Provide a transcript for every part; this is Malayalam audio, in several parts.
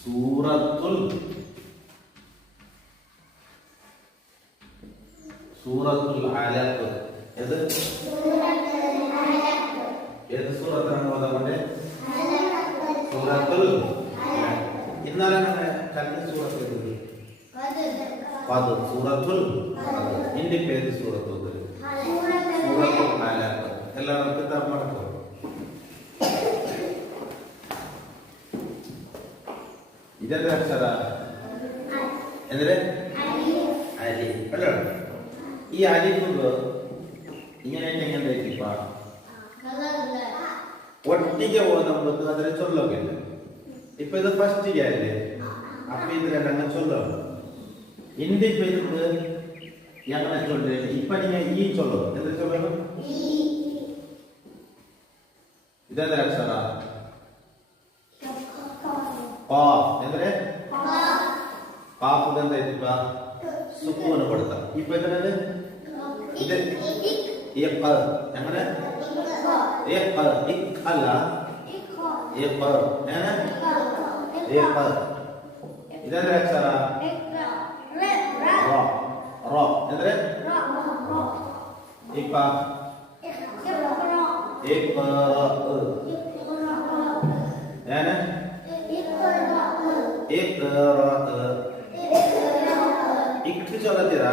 ಸೂರತುಲ್ ಸೂರತುಲ್ ಅಲಕ್ ಇದು ಏದು ಸೂರತ್ ಅನ್ನು ಓದಕೊಂಡೆ ಸೂರತುಲ್ ಇನ್ನಾಲ ನಮ್ಮ ಕನ್ನಡ ಸೂರತ್ ಇದು ಪಾದು ಸೂರತುಲ್ ಹಿಂದಿ ಪೇಜ್ ಸೂರತ್ ಓದಿರಿ ಸೂರತುಲ್ ಅಲಕ್ ಎಲ್ಲರೂ ಕಿತಾಬ್ ಮಾಡ್ಕೋ ಇದರ ಅಕ್ಷರ ಅಂದ್ರೆ ಅಲಿಫ್ ಅಲ್ಲ ಈ ಅಲಿಫ್ ഇങ്ങനെ ഒട്ടിಗೆ ഓതുമ്പോൾ അതിനെ ചൊല്ലുകയില്ല ഇപ്പൊ ഇത് ഫസ്റ്റ് അല്ലേ അപ്പൊ ഇത് രണ്ടെണ്ണം ചൊല്ലും ഹിന്ദി പേര് എങ്ങനെ ചൊല്ല് ഇപ്പൊ നിങ്ങൾ ഈ ചൊല്ലും എന്താ ചൊല്ലണം ഇതെന്താ അക്ഷര ಅಂದ್ರೆ ಪಾಪದಿಂದ ಇಪ್ಪ ಸುಕ್ಕುವನ್ನು ಕೊಡ್ತಾರೆ ಇಪ್ಪ ಇದ್ರೆ ಇದೆ ಏಕ ಅಂದ್ರೆ ಏಕ ಇಕ್ ಅಲ್ಲ ಏಕ ಏನ ಏಕ ಇದಂದ್ರೆ ಅಕ್ಷರ ರ ರ ಅಂದ್ರೆ ಇಪ್ಪ ಏಕ ಏನ ಇಟ್ಟು ಚಲತ್ತೀರಾ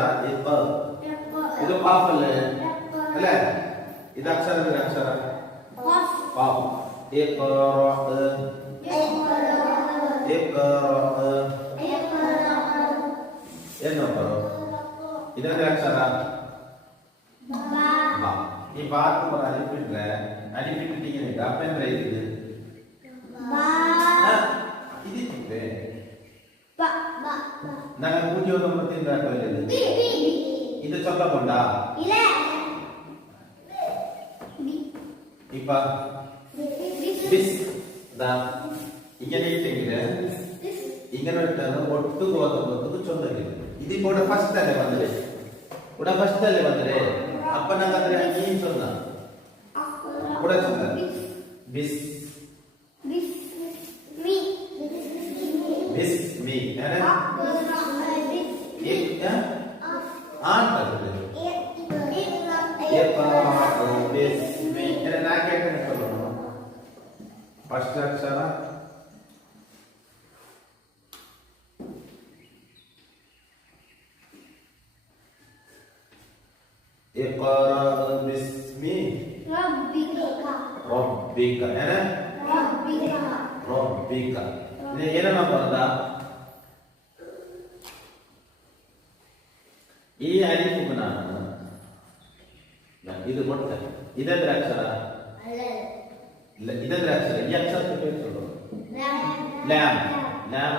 ಇದು ಪಾಪ ಅಲ್ಲೇ ಅಲ್ಲ ಇದು ಅಕ್ಷರ ಅಕ್ಷರ ಪಾಪ ಏನು ಇದಂದ್ರೆ ಅಕ್ಷರ ಈ ಬಾತ್ ಅಲಿಪಿಟ್ರೆ ಅಲಿಪಿಟ್ಟಿಗೆ ಅಪ್ಪ ಅಂದ್ರೆ ಇದು ಇದಿತ್ತೆ ನಾನು ಪೂಜೆ ಒಂಬತ್ತಿಂದ ಇದು ಚೊಲ್ಲಕೊಂಡ ಇಪ್ಪ ಬಿಸ್ ದಾ ಇങ്ങനെ ഇട്ടെങ്കില് ഇങ്ങനെ ഇട്ടാണ് ഒട്ടു ഗോതമ്പ് ചൊല്ലകില്ല ഇത് ഇവിടെ ഫസ്റ്റ് അല്ലേ വന്നത് ഇവിടെ ഫസ്റ്റ് അല്ലേ വന്നത് അപ്പൊ ഞങ്ങൾ ഈ ചൊല്ല ഇവിടെ ചൊല്ല ബിസ് ബിസ്മി ആണ് ಫಸ್ಟ್ ಅಕ್ಷರ اقرأ باسم ربك أنا ربك ಏನನ್ನ ಬರದ ಈ ಅಲಿಫ್ ನಾನು ಇದು ಕೊಡ್ತೇನೆ ಇದಂದ್ರೆ ಅಕ್ಷರ ಇಲ್ಲ ಇದಂದ್ರೆ ಅಕ್ಷರ ಈ ಅಕ್ಷರ ಲ್ಯಾಮ್ ಲ್ಯಾಮ್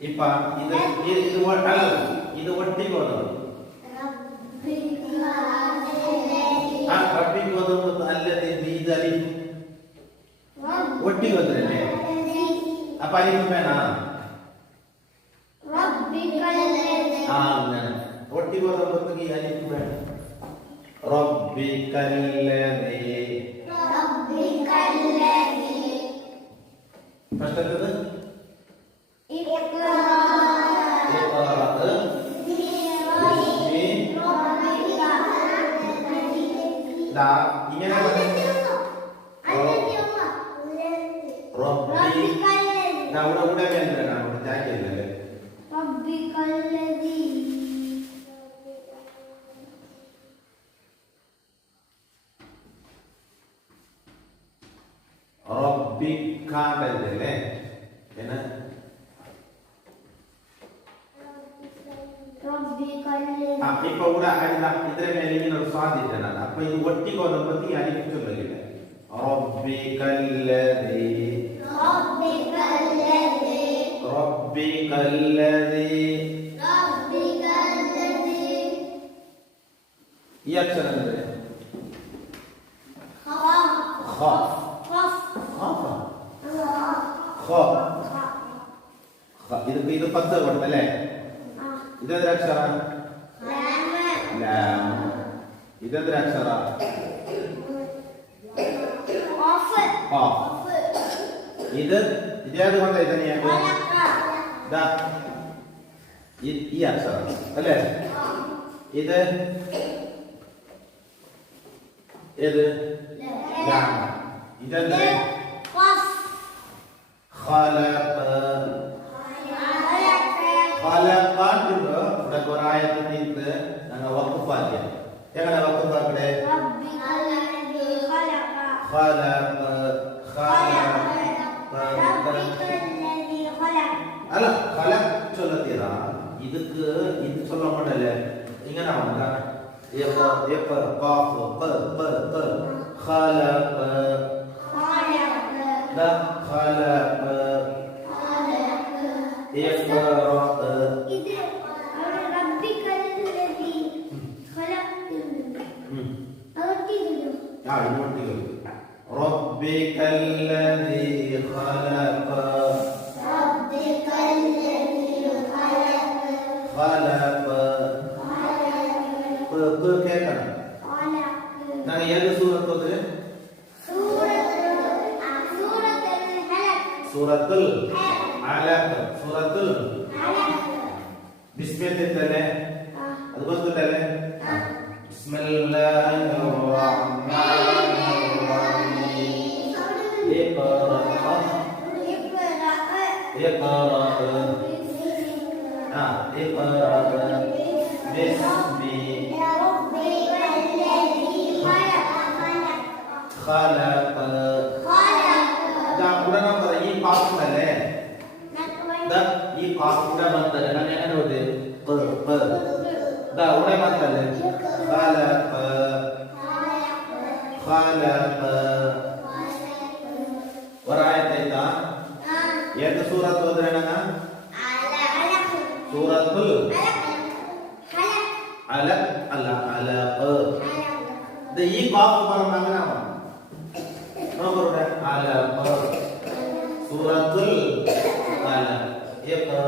ಇಪ್ಪ ಇದು ಇದು ಒಟ್ಟಿಗೆ ಓದೋದು ಒಟ್ಟಿಗೆ ಓದೋದು ಅಲ್ಲದೆ ಇದು ಅಲಿಫ್ ಒಟ್ಟಿಗೆ ಹೋದ್ರೆ ಅಪ್ಪ ಅಲಿಫ್ ಬೇಡ ಒಟ್ಟಿಗೆ ಹೋದಕ್ಕೆ ಈ ಅಲಿಫ್ ಬೇಡ ರಬ್ಬಿಕಲ್ಲದಿ ಫಸ್ಟ್ ಆಗ್ತದೆ റബ്ബിക്കാടല്ലേ എന്നാ ഇപ്പൊ ഇവിടെ ഇത്ര മേലെ ഇങ്ങനെ ഒരു സാധ്യതയാണ് അപ്പൊ ഇത് ഒട്ടിക്ക് വന്നപ്പോ ഈ അലിഫ് ചൊല്ലില്ല റബ്ബിക്കല്ലദീ ഈ അക്ഷരം എന്ത് ഇത് പത്ത് കൊടുത്തല്ലേ ഇതെന്തൊരു അക്ഷര ഇതെന്തൊരു അക്ഷര ഇത് ഇതേത് കൊണ്ട് ഇതിനെയാണ് ഈ അക്ഷരം അല്ലേ? ഇത് ഏത്? ഇതെന്ത്? ഇവിടെ ഒരായത്തിൽ നിന്ന് ഞങ്ങൾ വക്കുഫാക്കിയ എങ്ങനെ വക്കുഫാക്കടെ? അല്ല ഖല ചൊല്ലത്തിയതാ. ഇതൊക്കെ ഇത് ചൊല്ല മാട്ടല്ലേ ഇങ്ങനെ വന്ന ربك الذي خلق കേൾക്കണം. ഞാൻ ഏത് സൂറത്ത് സൂറത്തുൽ അലഖ് സൂറത്തുൽ ബിസ്മില്ലല്ലേ അത് പറഞ്ഞിട്ടല്ലേ ബിസ്മില്ലാഹിർ റഹ്മാനിർ റഹീം ഇഖ്റാ ബിസ്മി ഖലഖ ഉടനെ പറ ഈ പാസ്സല്ലേ ഈ പാസ് ഉടനെ ಬಂತಲ್ಲ ನಾನು ಏನು ಓದಿ ഉടനെ ಬಂತല്ലേ ഖലഖ ഖലഖ ഒരായത്താ ഏത് സൂറത്ത് ഓതുന്നേനാ സൂറത്തുൽ അലഖ് അല്ല അലഖ് ഈ കാഫ് പറഞ്ഞ അങ്ങനെയാണോ നോക്കൂടെ അലഖ് സൂറത്തുൽ അലഖ് ഇഖ്റാ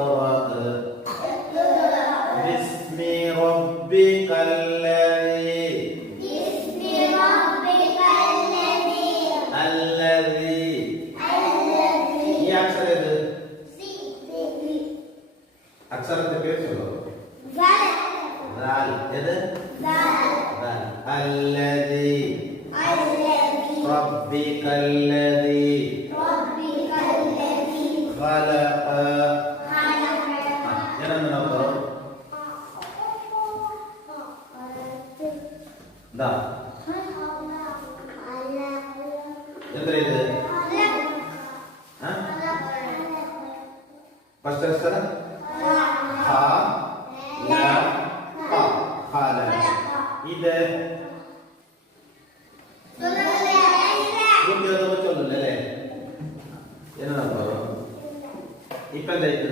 ബിസ്മി റബ്ബിക്കല്ലദീ അല്ലദീ ഈ അക്ഷരം അക്ഷരത്തെ പേര് ചൊല്ലോ ഏത് الذي ربك الذي خلق jangan menopor dah yang itu pas terus ha la ha hala ide ഇപ്പൊ എന്തായിട്ട്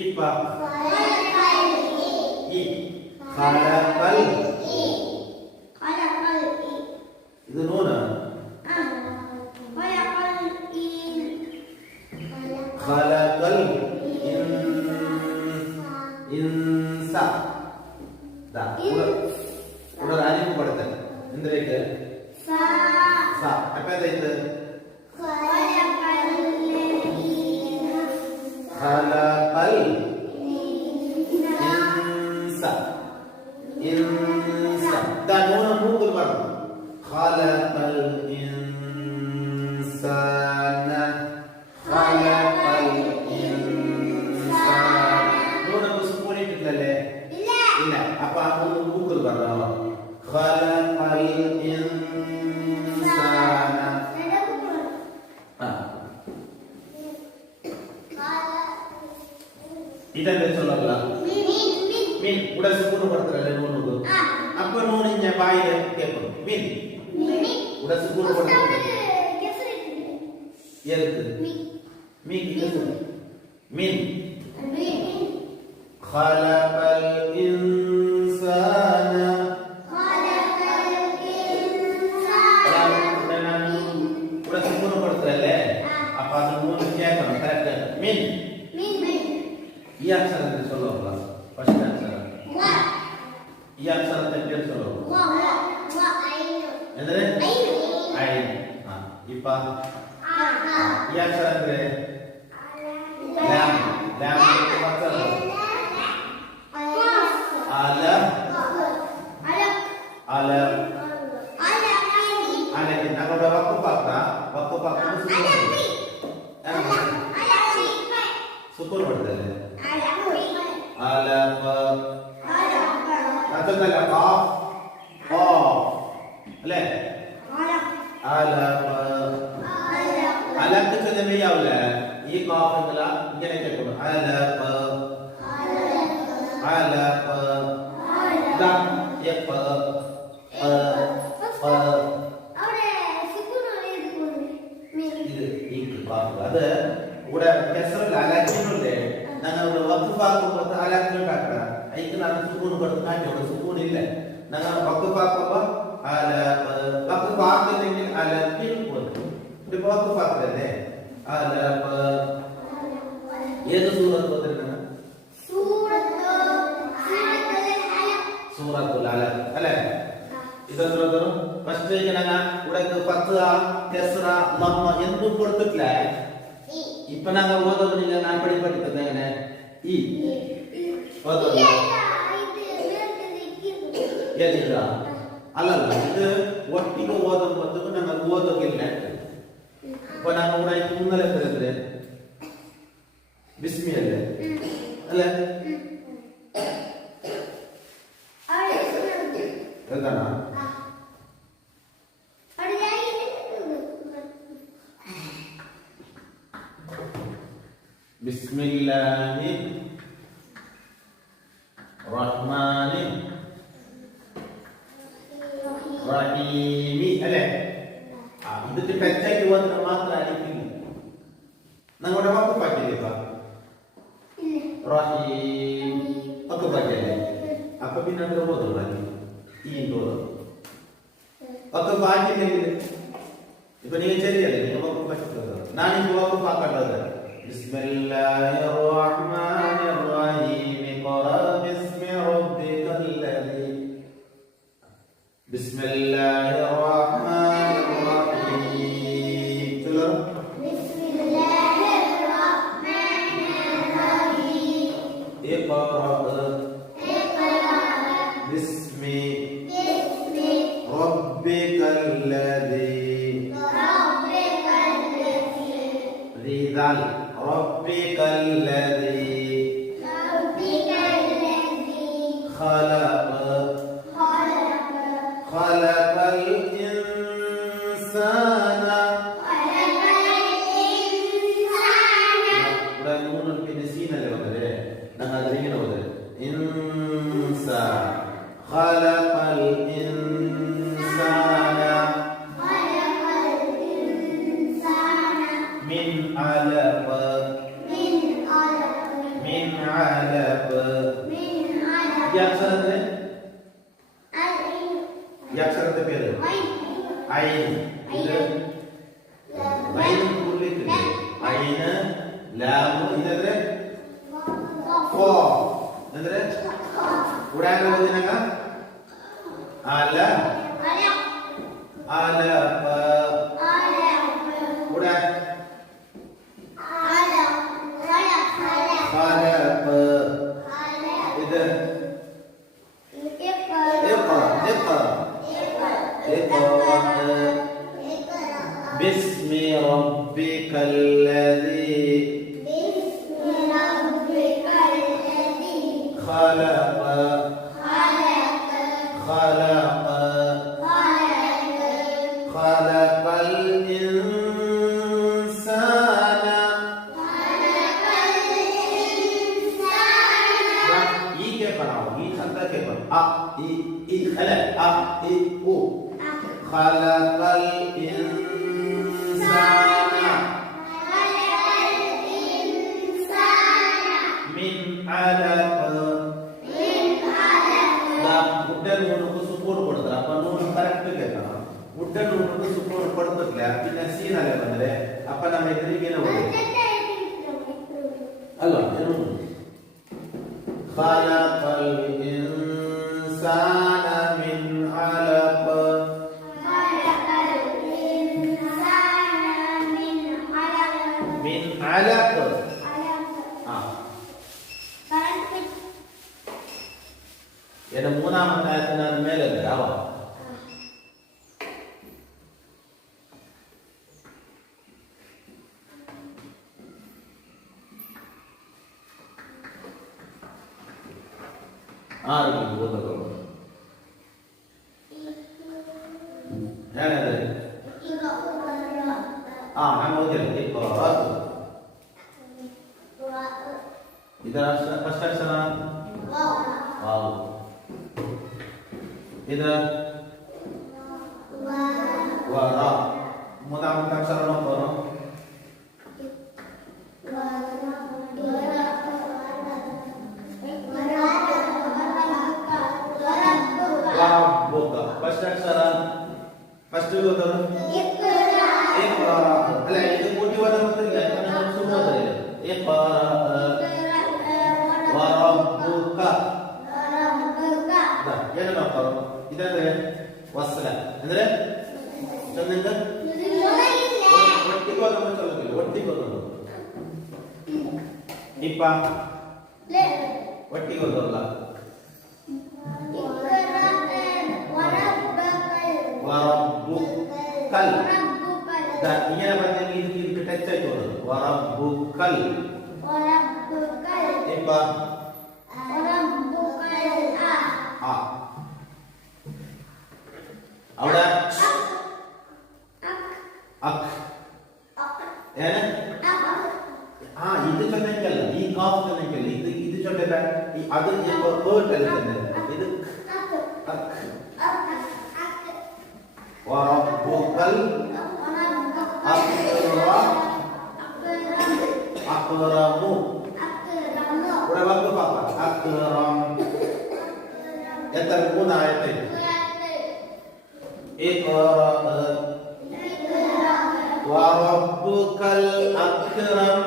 ഇപ്പൊ ഇത് നൂനാണ് ഖലഖൽ ഇൻസ ഉടനെ അരിപ്പ് കൊടുത്തത് എന്തിലേക്ക് അപ്പൊ എന്തായിട്ട് ഖലഖൽ ഇൻസ നൂന മൂന്ന് പറഞ്ഞു ഖലഖൽ ഇൻസാന ഖലഖൽ ഇൻസാന നൂന സ്പൂൺ ഇട്ടില്ലല്ലേ ഇല്ല അപ്പൊ ആ മൂന്ന് പറഞ്ഞു ഖലഖൽ ഇൻസാന ഇതെന്താ ചൊല്ലല്ല മീൻ ഇവിടെ സ്പൂൺ കൊടുത്തല്ലേ നൂന് അപ്പൊ നൂനിഞ്ഞ വായില് കേൾക്കും മീൻ ഇവിടെ സ്പൂൺ കൊടുത്തല്ലേ മീൻ മീൻ ഖലഖൽ ഇൻസാന ഇവിടെ സ്പൂൺ കൊടുത്തല്ലേ അപ്പൊ അത് മൂന്ന് കേൾക്കണം കറക്റ്റ് മീൻ ഈ അക്ഷരത്തെ ചൊല്ലുക ഫസ്റ്റ് അക്ഷരം ഈ അക്ഷരത്തെ പേര് ചൊല്ലുക എന്തിന് ഐൻ ആ ഇപ്പ ഈ അക്ഷരത്തെ ലാം ലാം അക്ഷരം അലം അലം അലം ഞങ്ങളുടെ വക്കുപാക്ക സുക്കൂർ പഠിത്തല്ലേ അലം അതല്ല അല്ലേ അലം അലക്ക് ചൊല്ലുമ്പോഴാവില്ല ഈ കാഫില്ല ഇങ്ങനെ കേൾക്കുന്നു അലം അലം അത് ഇവിടെ കെസറിൽ അലക്കിനുണ്ടേ ഞങ്ങൾ വക്കുപാക്കുമ്പോൾ അലക്കിനുണ്ടാക്കുക അതിക്ക് നല്ല സുക്കൂൺ കൊടുത്ത് മാറ്റി സുക്കൂൺ ഇല്ല ഞങ്ങൾ വക്കുപാക്കുമ്പോ വക്കുപാക്കില്ലെങ്കിൽ അലക്കിൻ കൊടുക്കും ഇപ്പൊ വക്കുപാക്കല്ലേ ഏത് സൂറത്ത് വന്നിരിക്കുന്നത് സൂറത്തുൽ അലം അല്ലേ ഇതെന്തോ ഫസ്റ്റ് ഇവിടെ 10 കെസ്റ ലമ്മ എന്തും കൊടുത്തിട്ടില്ല ഇപ്പൊ ഞങ്ങൾ ഓതുന്നില്ല ഞാൻ പഠിക്കുന്നത് എങ്ങനെ ഈ അല്ലല്ല ഇത് ഒട്ടിಗೆ ಓದುമ്പോൾ ഞങ്ങൾ ಓದೋಗಿಲ್ಲ ഇപ്പൊ ഞങ്ങൾ ഇവിടെ ഇന്നലെ തരത്തില് ബിസ്മി അല്ലേ അല്ലേ എന്താണ് ബിസ്മില്ലാഹി റഹ്മാനി റഹീമി അല്ലേ ഇതിട്ട് പെറ്റായിട്ട് വന്നിട്ട് മാത്രം അടിക്കില്ല ഞങ്ങളുടെ വാക്ക് പറ്റില്ല റഹീം ഒക്കെ പറ്റില്ലേ അപ്പൊ പിന്നെ അത് ഓതുണ്ടാക്കി ഈ ഓതും ഒക്കെ പാറ്റില്ലെങ്കിൽ ഇപ്പൊ നിങ്ങൾ ശരിയല്ലേ നിങ്ങൾ വാക്ക് പറ്റുന്നത് ഞാനിപ്പോ വാക്ക് പാക്കേണ്ടത് ബിസ്മില്ലാഹിർ റഹ്മാനിർ റഹീം ഖറ ബിസ്മി റബ്ബികൽ ലദീ ബിസ്മില്ലാഹിർ റഹ്മാനിർ റഹീം ചൊല്ലോ ബിസ്മില്ലാഹിർ റഹ്മാനിർ റഹീം ഇഖറ ബിസ്മി റബ്ബികൽ ലദീ റിദാൽ ربك الذي خلق الإنسان نون البنسين إنسان خلق الإنسان من علق ഈ അക്ഷരത്തെ പേര് ഐൻ ഇത് ഐൻ ഉള്ളിട്ടുണ്ട് ഐന് ലാം ഇതെന്ത് ഫോ എന്ത് ഉടാൻ ഓതിനക അല അല ഉടാൻ ഇത് بسم ربك الذي خلق الإنسان ये क्या बनाओ ये छंदा क्या बन आ ई अले आ ई ओ خلق الإنسان من علق ഉടൻ നൂനുക്ക് സുക്കൂൺ കൊടുത്തത് അപ്പൊ നൂന് കറക്റ്റ് കേൾക്കണം ഉടൻ നൂനുക്ക് സുക്കൂൺ കൊടുത്തിട്ടില്ല പിന്നെ സീനല്ലേ വന്നത് അപ്പൊ നമ്മൾ ഇതിരിക്കുന്ന അല്ല ഖലഖൽ ഇൻസാന മിൻ അലഖ മിൻ അലഖ എന്റെ മൂന്നാമത്തെ ആയത്തിന് മേലെ ആവാം ആരെങ്കിലും ബോധമുള്ളൂ ഞാനത് ഞാൻ ഓർക്കില്ല ഇത് ഫസ്റ്റ് അക്ഷരം വാവ് ഇത് വറ മൂന്നാമത്തെ അക്ഷരം നോക്കണം ഫസ്റ്റ് അക്ഷരം ഫസ്റ്റ് അല്ല ഇത് കൂട്ടി വന്നില്ല ಏನು ನೋಡ್ತಾರೋ ಇದಂದ್ರೆ ವಸ್ಲ ಅಂದ್ರೆ ಚಂದಿಂದ ಒಟ್ಟಿಗೆ ಹೋದ ಒಟ್ಟಿಗೆ ಹೋದ ಇಪ್ಪ ಒಟ್ಟಿಗೆ ಹೋದಲ್ಲ ವರಬ್ಬುಕಲ್ ഇങ്ങനെ പറഞ്ഞെങ്കിൽ ഇത് ടച്ച് ആയിട്ട് വന്നത് വറബ്ബുക്കൽ ഇപ്പ അവിടെ ഇത് ചൊല്ലക്കല്ല ഈ കാഫ് ചൊല്ലക്കല്ല ഇത് ചൊല്ലല്ല അത് വേർട്ടല്ല ഇത് വറബ്ബുക്കൽ അക്റമു ഇവിടെ വാക്ക് പാപ്പ അക്റം എത്ര മൂന്നായത്തെ ഇഖ്റഅ വറബ്ബുക്കൽ അക്റം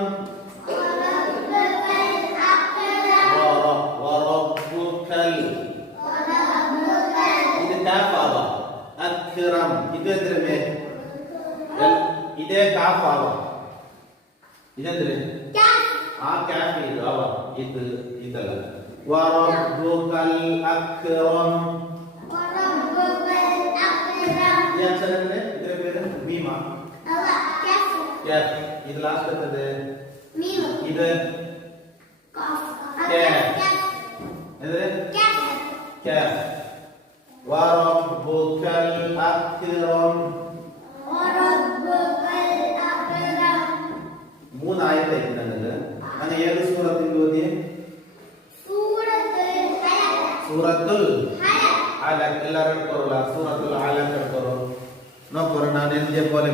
വറബ്ബുക്കൽ ഇത് കാഫാവ അക്റം ഇത് എന്തരമേ ഇതേ കാഫാവ ഇതെന്തര ആ കാഫ് ഇത് അവ ഇത് ഇതല്ല വറബ്ബുക്കൽ അക്റം ഈ അക്ഷരത്തിന്റെ ഇതിന്റെ പേര് മീമ ഇത് ലാസ്റ്റ് എത്തത് ഇത് വറബ്ബുക്കൽ അക്റം മൂന്നായത്തായിട്ടുണ്ട് അങ്ങനെ ഏത് സൂറത്തിന്റെ ഓതിയെ സൂറത്തുൽ അലഖ് എല്ലാവരും എടുത്തോളൂ സൂറത്തുൽ അലഖ് എടുത്തോളൂ നോക്കൂ ഞാൻ എഴുതിയ പോലെ